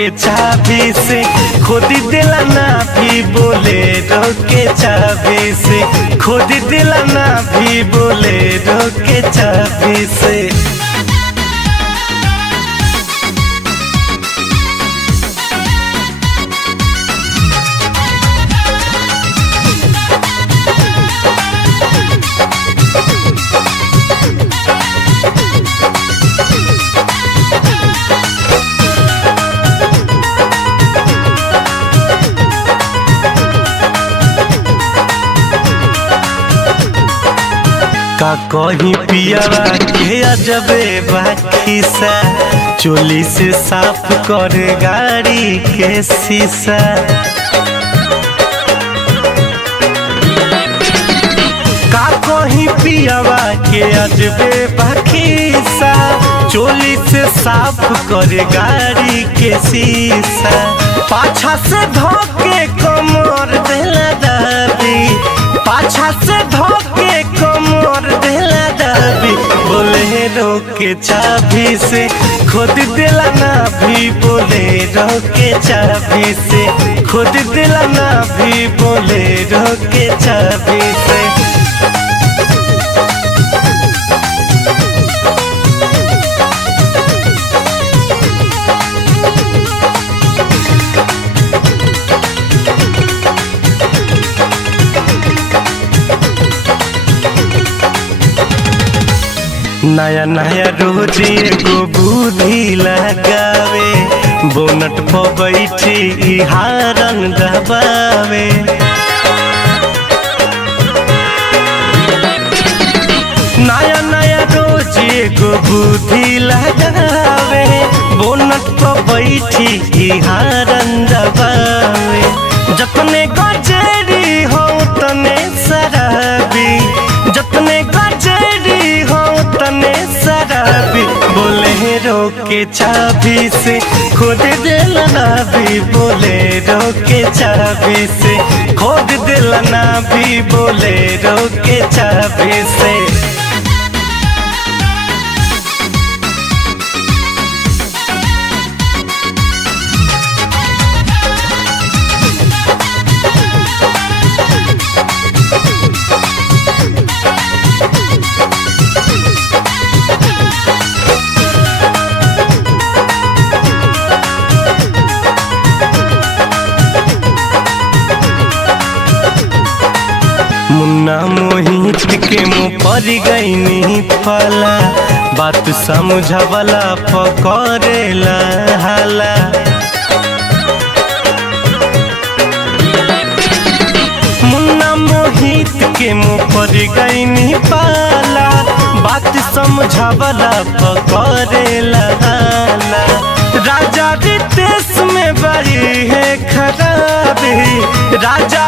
के चाबी से, खोद दिला ना भी बोलेरो के चाबी से, खोद दिला ना भी बोलेरो के चाबी से। का कहीं पियावा के अजबे बाखीसा, चोली से साफ कर गाड़ी के शीशा। का कहीं पियावा के अजबे बाखीसा, चोली से साफ कर गाड़ी के शीशा। पाछा से धोके कमर देला दाबी, पाछा से धोके कमर देला दाबी, बोलेरो के चाबी से, खोद दिला ना भी बोलेरो के चाबी से, खोद दिला ना भी बोलेरो के चाबी से। नया नया रोज एगो बुद्धि लगावे, बोनट पर बैठी हारन दबावे। नया नया रोज एगो बुद्धि लगावे, बोनट पर बैठी हारन दबावे। जतने गजेरी हो तने शराबी, जतने गजेरी हो तने शराबी, बोलेरो के चाबी से, खोद दिला ना भी बोलेरो के चाबी से, खोद दिला ना भी बोलेरो के चाबी से। मुन्ना मोहित के मुँह पर गईनी फला, बात समझवला पकड़ेला हाला। मुन्ना मोहित के मुँह पर गईनी पाला, बात समझवला पकड़ेला हाला। राजा रितेश में बड़ी है खराबी, राजा